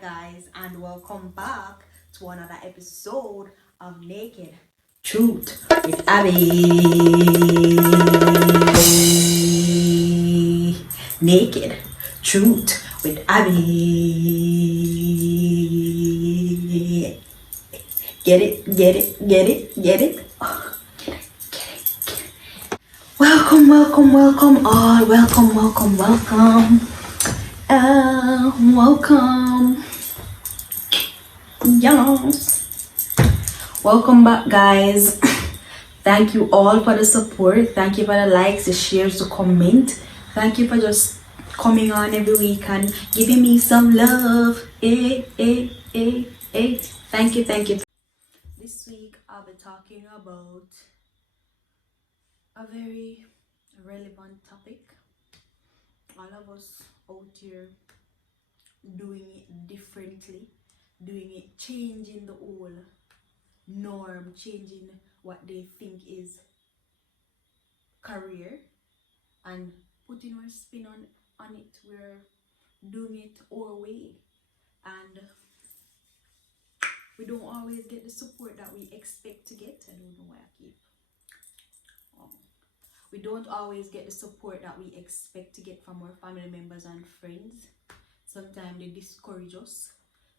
guys, and welcome back to another episode of Naked Truth with Abby. Naked Truth with Abby. Get it, get it, get it, get it. Welcome, welcome, welcome all. Welcome, welcome, welcome. Welcome. Yes. Welcome back, guys. Thank you all for the support. Thank you for the likes, the shares, the comment. Thank you for just coming on every week and giving me some love. Thank you, thank you. This week I'll be talking about a very relevant topic. All of us out here doing it differently, doing it, changing the whole norm, changing what they think is career and putting our spin on it. We're doing it our way, and we don't always get the support that we expect to get. I don't know why I keep we don't always get the support that we expect to get from our family members and friends. Sometimes they discourage us.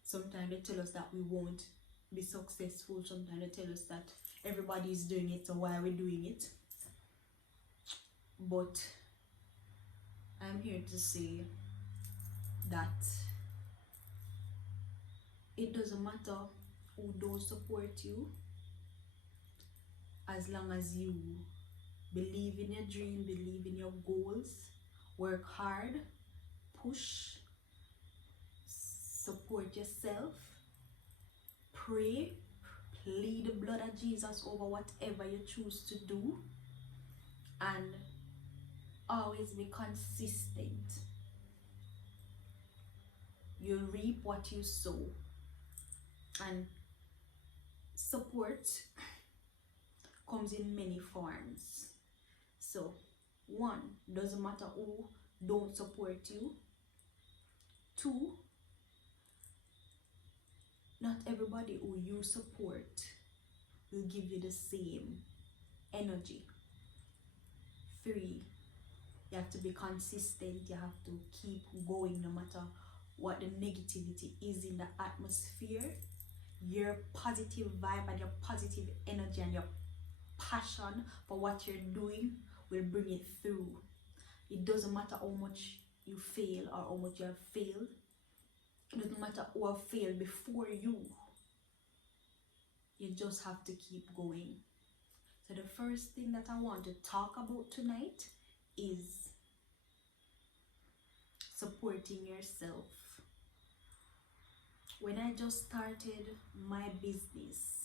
Sometimes they tell us that we won't be successful. Sometimes they tell us that everybody is doing it, so why are we doing it? But I'm here to say that it doesn't matter who don't support you, as long as you believe in your dream, believe in your goals, work hard, push, support yourself, pray, plead the blood of Jesus over whatever you choose to do, and always be consistent. You reap what you sow. And support comes in many forms. So, one, doesn't matter who don't support you. Two, not everybody who you support will give you the same energy. Three, you have to be consistent. You have to keep going no matter what the negativity is in the atmosphere. Your positive vibe and your positive energy and your passion for what you're doing will bring it through. It doesn't matter how much you fail or how much you have failed. It doesn't matter who have failed before you. You just have to keep going. So the first thing that I want to talk about tonight is supporting yourself. When I just started my business,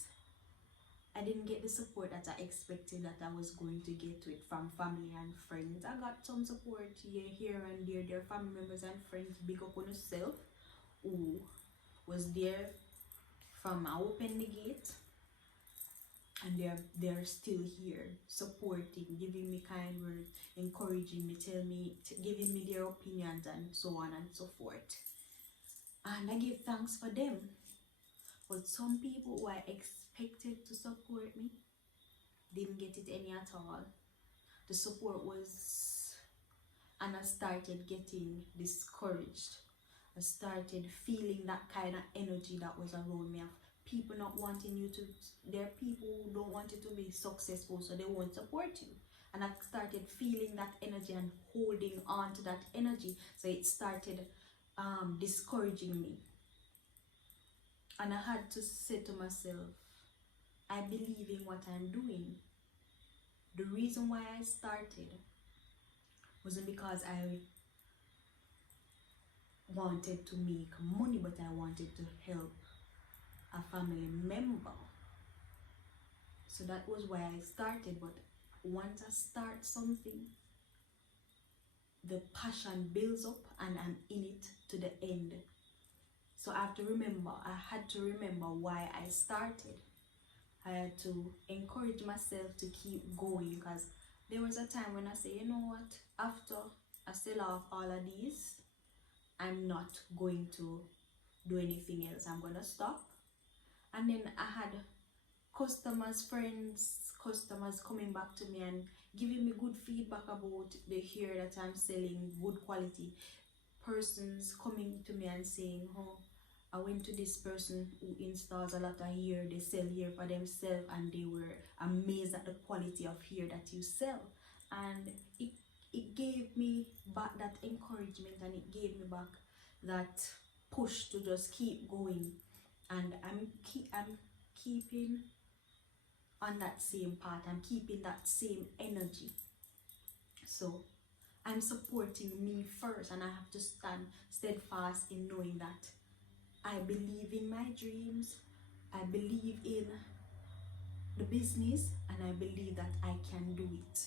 I didn't get the support that I expected that I was going to get to it from family and friends. I got some support here and there. There are family members and friends, big up on yourself, who was there from I opened the gate, and they're still here supporting, giving me kind words, encouraging me, giving me their opinions and so on and so forth. And I give thanks for them. But some people who I expected to support me didn't get it any at all. The support was, and I started getting discouraged. I started feeling that kind of energy that was around me, of people not wanting you to, there are people who don't want you to be successful, so they won't support you. And I started feeling that energy and holding on to that energy, so it started discouraging me. And I had to say to myself, I believe in what I'm doing. The reason why I started wasn't because I wanted to make money, but I wanted to help a family member. So that was why I started. But once I start something, the passion builds up and I'm in it to the end. So I had to remember why I started. I had to encourage myself to keep going, because there was a time when I said, you know what, after I sell off all of these, I'm not going to do anything else. I'm gonna stop. And then I had customers coming back to me and giving me good feedback about the hair that I'm selling, good quality. Persons coming to me and saying, oh, I went to this person who installs a lot of hair, they sell hair for themselves, and they were amazed at the quality of hair that you sell. And it gave me back that encouragement, and it gave me back that push to just keep going. And I'm keeping on that same path. I'm keeping that same energy. So I'm supporting me first, and I have to stand steadfast in knowing that I believe in my dreams, I believe in the business, and I believe that I can do it.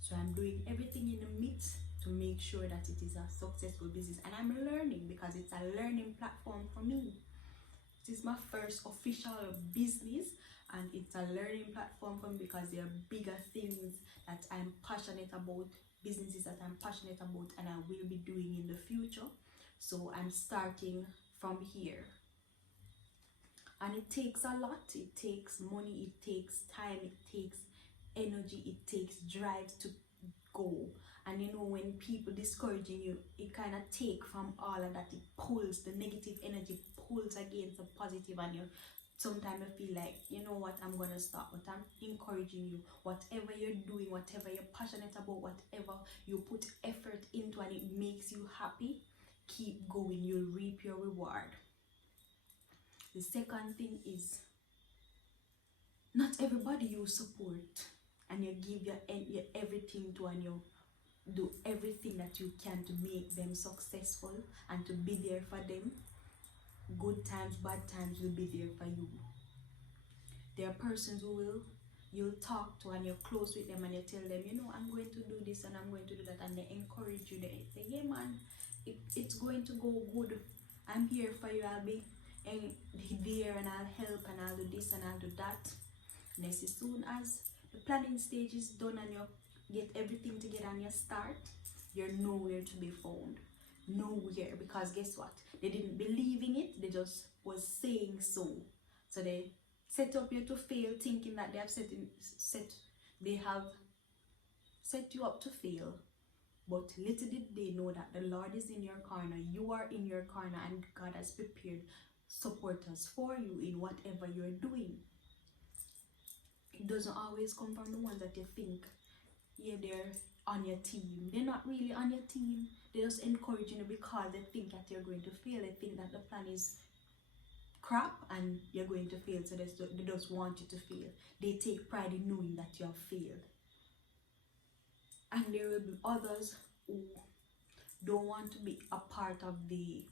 So I'm doing everything in the midst to make sure that it is a successful business. And I'm learning, because it's a learning platform for me. It is my first official business, and it's a learning platform for me because there are bigger things that I'm passionate about, businesses that I'm passionate about, and I will be doing in the future. So I'm starting from here. And it takes a lot. It takes money, it takes time, it takes energy, it takes drive to go. And you know, when people discouraging you, it kind of take from all of that. It pulls the negative energy, pulls against the positive, and you sometimes I feel like, you know what, I'm gonna stop. But I'm encouraging you, whatever you're doing, whatever you're passionate about, whatever you put effort into and it makes you happy, keep going. You'll reap your reward. The second thing is, not everybody you support and you give your everything to, and you do everything that you can to make them successful and to be there for them. Good times, bad times will be there for you. There are persons who you'll talk to and you're close with them, and you tell them, you know, I'm going to do this and I'm going to do that, and they encourage you. They say, yeah man, it's going to go good. I'm here for you. I'll be there, and I'll help, and I'll do this and I'll do that. And as soon as the planning stage is done and you get everything together and you start, you're nowhere to be found. Nowhere. Because guess what? They didn't believe in it. They just was saying so. So they set up you to fail, thinking that they have set you up to fail. But little did they know that the Lord is in your corner, you are in your corner, and God has prepared supporters for you in whatever you're doing. It doesn't always come from the ones that you think, yeah, they're on your team. They're not really on your team. They just encourage you because they think that you're going to fail. They think that the plan is crap and you're going to fail, so they just want you to fail. They take pride in knowing that you have failed. And there will be others who don't want to be a part of the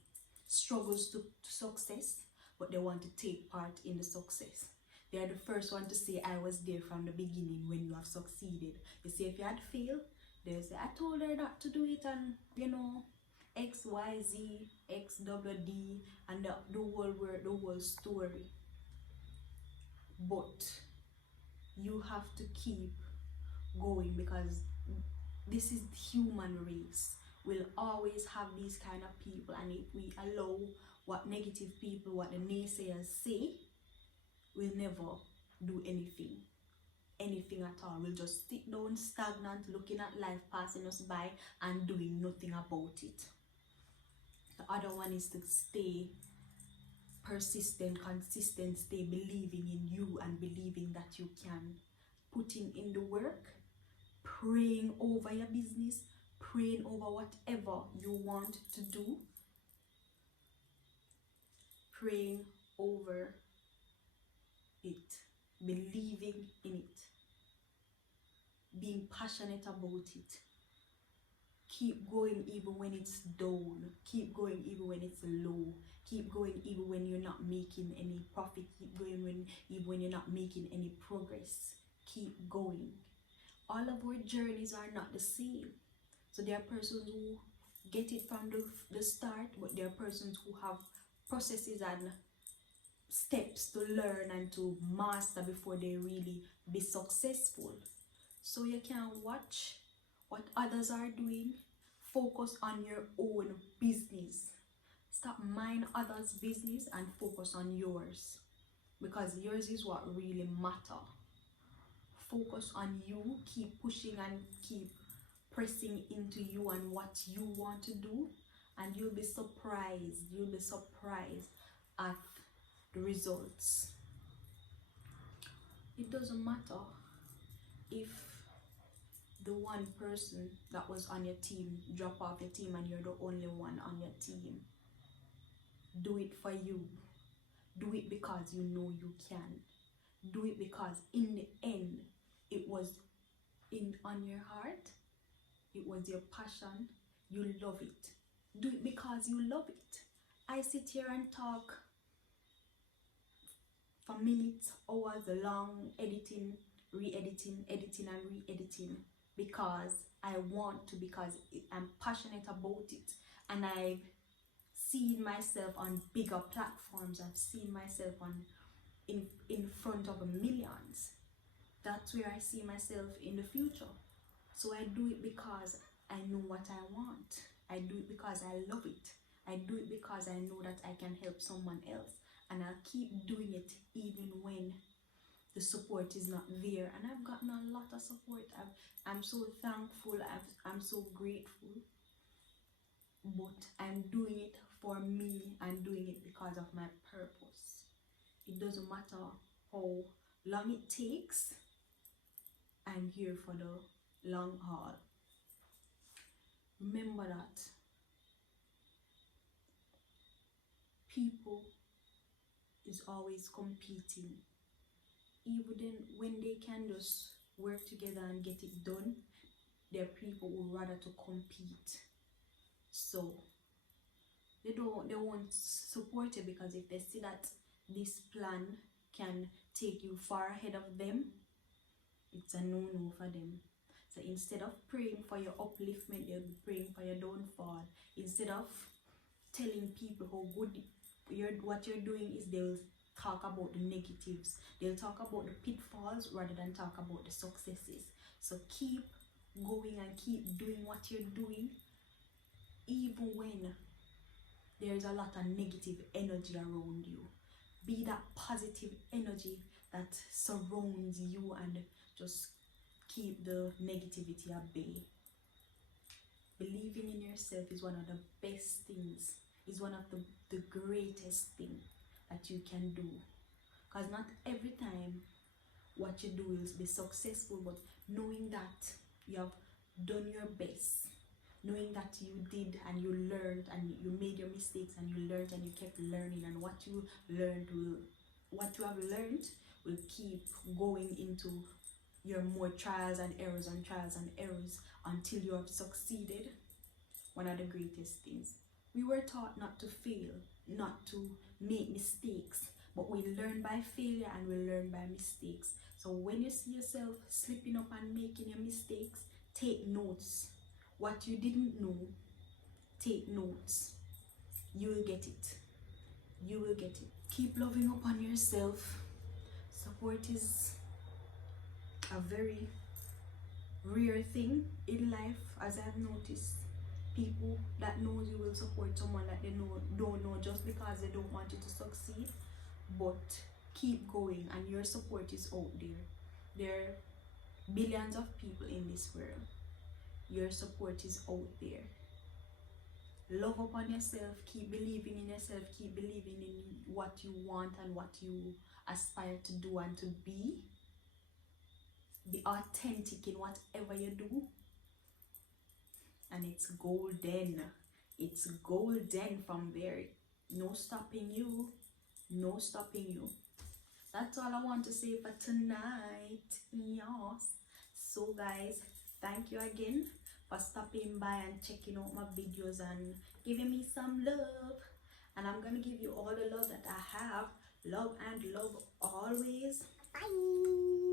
struggles to success, but they want to take part in the success. They are the first one to say, I was there from the beginning when you have succeeded. You see, if you had failed, they'll say, I told her not to do it, and you know, X, Y, Z, X, W, D, and the whole story. But you have to keep going, because this is the human race. We'll always have these kind of people, and if we allow what negative people, what the naysayers say, we'll never do anything at all. We'll just sit down stagnant, looking at life passing us by and doing nothing about it. The other one is to stay persistent, consistent, stay believing in you and believing that you can, putting in the work, praying over your business, praying over whatever you want to do, praying over it, believing in it, being passionate about it. Keep going even when it's down. Keep going even when it's low. Keep going even when you're not making any profit. Keep going even when you're not making any progress. Keep going. All of our journeys are not the same. So there are persons who get it from the start, but there are persons who have processes and steps to learn and to master before they really be successful. So you can watch what others are doing, focus on your own business, Stop mind others' business and focus on yours, because yours is what really matter. Focus on you, keep pushing and keep pressing into you and what you want to do, and you'll be surprised at the results. It doesn't matter if the one person that was on your team drop off your team and you're the only one on your team. Do it for you. Do it because you know you can. Do it because in the end it was on your heart. It was your passion. You love it. Do it because you love it. I sit here and talk for minutes, hours long, editing, re-editing, editing and re-editing, because I want to, because I'm passionate about it, and I've seen myself on bigger platforms. I've seen myself in front of millions. That's where I see myself in the future. So I do it because I know what I want. I do it because I love it. I do it because I know that I can help someone else, and I'll keep doing it even when the support is not there. And I've gotten a lot of support. I'm so thankful. I'm so grateful. But I'm doing it for me. I'm doing it because of my purpose. It doesn't matter how long it takes. I'm here for the long haul. Remember that people is always competing. Even then, when they can just work together and get it done, there are people who rather to compete. So they won't support you, because if they see that this plan can take you far ahead of them, it's a no-no for them. So instead of praying for your upliftment, they'll be praying for your downfall. Instead of telling people how good what you're doing is, they'll talk about the negatives. They'll talk about the pitfalls rather than talk about the successes. So keep going and keep doing what you're doing, even when there's a lot of negative energy around you. Be that positive energy that surrounds you, and just keep the negativity at bay. Believing in yourself is one of the best things, is one of the greatest things that you can do. Because not every time what you do will be successful, but knowing that you have done your best, knowing that you did and you learned and you made your mistakes and you learned and you kept learning, and what you have learned will keep going into your more trials and errors until you have succeeded. One of the greatest things. We were taught not to fail, not to make mistakes, but we learn by failure and we learn by mistakes. So when you see yourself slipping up and making your mistakes, take notes. What you didn't know, take notes. You will get it. You will get it. Keep loving up on yourself. Support is a very rare thing in life, as I've noticed. People that knows you will support someone that they don't know just because they don't want you to succeed. But keep going, and your support is out there. There are billions of people in this world. Your support is out there. Love upon yourself. Keep believing in yourself. Keep believing in what you want and what you aspire to do and to be. Be authentic in whatever you do. And it's golden. It's golden from there. No stopping you. No stopping you. That's all I want to say for tonight. Yes. So guys, thank you again for stopping by and checking out my videos and giving me some love. And I'm gonna give you all the love that I have. Love and love always. Bye.